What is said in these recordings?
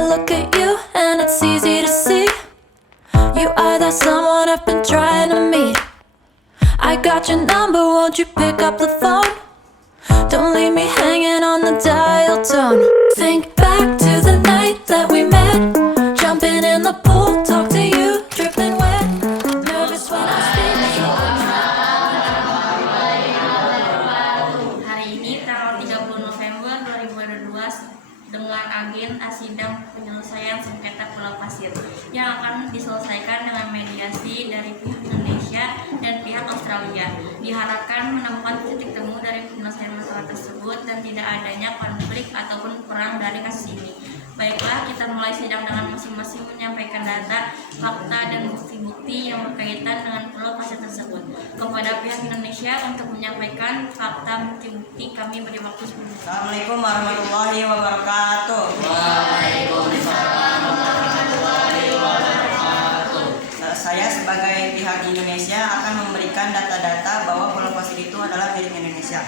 I look at you and it's easy to see. You are that someone I've been trying to meet. I got your number, won't you pick up the phone? Don't leave me hanging on the dial tone. Think back to the night that we met, jumping in the pool, talk to you, dripping wet. Nervous when I speak, so Hari ini tanggal 30 November 2022 dengan agen sidang penyelesaian sengketa Pulau Pasir yang akan diselesaikan dengan mediasi dari pihak Indonesia dan pihak Australia. Diharapkan menemukan titik temu dari penyelesaian masalah tersebut dan tidak adanya konflik ataupun perang dari kasus ini. Baiklah, kita mulai sidang dengan masing-masing menyampaikan data, fakta, dan bukti-bukti yang berkaitan dengan Pulau Pasir tersebut. Kepada pihak Indonesia untuk menyampaikan fakta bukti-bukti, kami beri waktu 10 menit. Assalamualaikum warahmatullahi wabarakatuh. Waalaikumsalam warahmatullahi wabarakatuh. Saya sebagai pihak Indonesia akan memberikan data-data bahwa Pulau Pasir itu adalah milik Indonesia.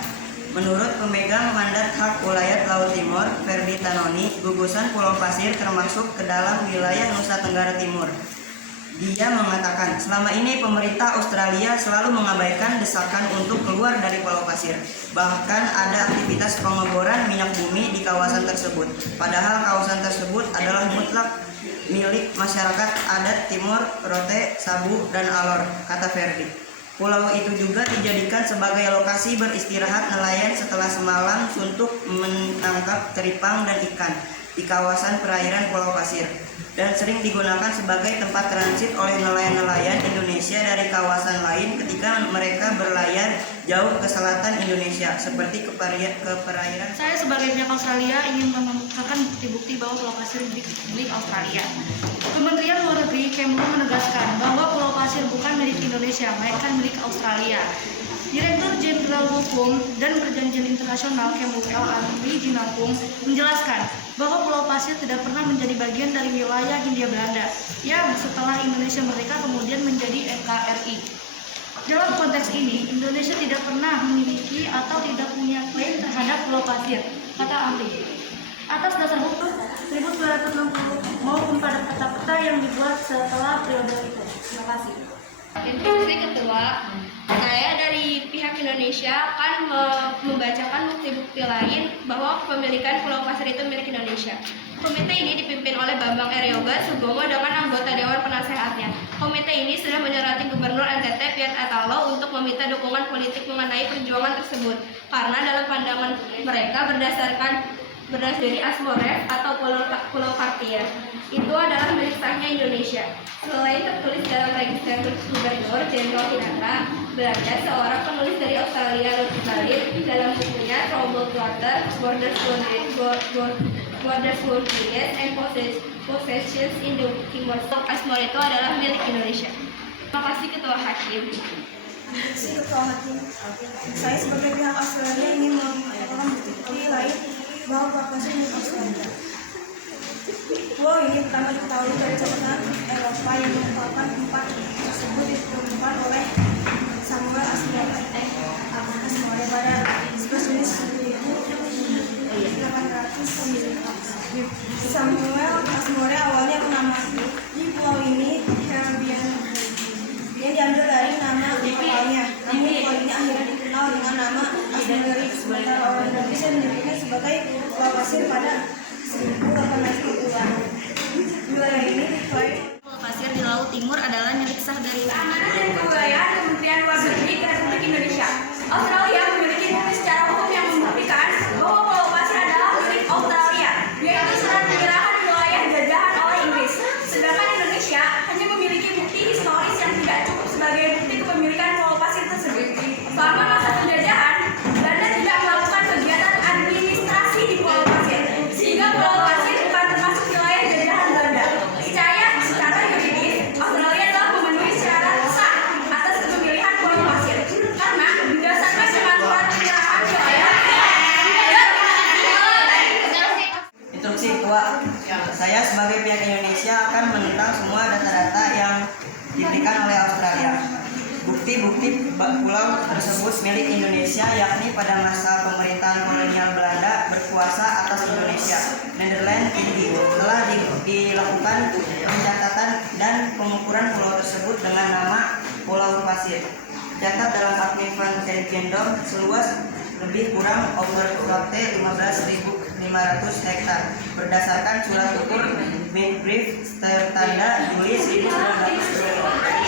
Menurut pemegang mandat hak wilayah Laut Timur, Ferdi Tanoni, gugusan Pulau Pasir termasuk ke dalam wilayah Nusa Tenggara Timur. Dia mengatakan, selama ini pemerintah Australia selalu mengabaikan desakan untuk keluar dari Pulau Pasir. Bahkan ada aktivitas pengeboran minyak bumi di kawasan tersebut. Padahal kawasan tersebut adalah mutlak milik masyarakat adat Timor, Rote, Sabu, dan Alor, kata Ferdi. Pulau itu juga dijadikan sebagai lokasi beristirahat nelayan setelah semalam suntuk menangkap teripang dan ikan di kawasan perairan Pulau Pasir, dan sering digunakan sebagai tempat transit oleh nelayan-nelayan Indonesia dari kawasan lain ketika mereka berlayar jauh ke selatan Indonesia, seperti ke perairan. Saya sebagai pihak Australia ingin mengemukakan bukti-bukti bahwa Pulau Pasir milik Australia. Kementerian Luar Negeri Kemlu menegaskan bahwa Pulau Pasir bukan milik Indonesia, melainkan milik Australia. Direktur Jenderal Hukum dan Perjanjian Internasional Kemlu Alwi Jinapung menjelaskan bahwa Pulau Pasir tidak pernah menjadi bagian dari wilayah Hindia Belanda yang setelah Indonesia merdeka kemudian menjadi NKRI. Dalam konteks ini, Indonesia tidak pernah memiliki atau tidak punya klaim terhadap Pulau Pasir, kata Amri. Atas dasar hukum 1960 maupun pada peta-peta yang dibuat setelah periode itu. Terima kasih. Instruksi Ketua, saya dari pihak Indonesia akan membacakan bukti-bukti lain bahwa kepemilikan Pulau Pasir itu milik Indonesia. Komite ini dipimpin oleh Bambang R. Yoga Subomo dengan anggota Dewan Penasehatnya. Komite ini sudah menyurati Gubernur NTT Piet Atalo untuk meminta dukungan politik mengenai perjuangan tersebut, karena dalam pandangan mereka berdasar dari Asmoref atau Pulau Kartia itu adalah milik sahnya Indonesia. Selain tertulis dalam Register Gubernur Jenderal Pinata, Belanda, seorang penulis dari Australia, Lord Khalid, dalam bukunya Troubled Water, Borders, Frontiers, and Possessions in the Timor. Asmor itu adalah milik Indonesia. Terima kasih Ketua Hakim. Ketua Hakim, saya sebagai pihak Australia ingin menyampaikan bukti lain bahwa Pulau Pasir milik Australia. Pulau ini pertama diketahui dari catatan Eropa yang merupakan tempat tersebut ditemukan oleh Samuel Asmore pada 11 Juni 1809. Samuel Asmore awalnya menamai pulau ini Caribbean. Dia diambil dari nama kapalnya, namun pulau ini akhirnya dikenal dengan nama Asmore. Sementara orang Indonesia menyebutnya sebagai Pulau Pasir pada 1840-an. Wilayah ini diklaim Pulau Pasir di Laut Timur adalah milik sah dari Keamanan dan Kebudayaan Kementerian Luar Negeri Republik Indonesia. Australia memiliki bukti secara hukum yang membuktikan bahwa Pulau Pasir adalah milik Australia, yaitu surat penyerahan wilayah jajahan oleh Inggris. Sedangkan Indonesia hanya memiliki bukti historis yang tidak cukup sebagai bukti kepemilikan Pulau Pasir tersebut. Selama masa penjajahan, Belanda tidak melakukan kegiatan administrasi di Pulau Pasir, sehingga Pulau Pasir bukan termasuk wilayah jajahan Belanda. Secara yuridis, Australia telah memenuhi syarat sah atas kepemilikan Pulau Pasir karena berdasarkan pengaturan penyerahan wilayah. Instruksi Ketua, saya sebagai pihak Indonesia akan menentang semua data-data yang diberikan oleh Australia. Bukti-bukti pulau tersebut milik Indonesia, yakni pada masa pemerintahan kolonial Belanda berkuasa atas Indonesia. Nederland Indië telah melakukan pencatatan dan pengukuran pulau tersebut dengan nama Pulau Pasir. Tercatat dalam Admin Tergendom seluas lebih kurang overflote 15.500 hektar berdasarkan surat ukur Midbrief tertanda Juli 1992.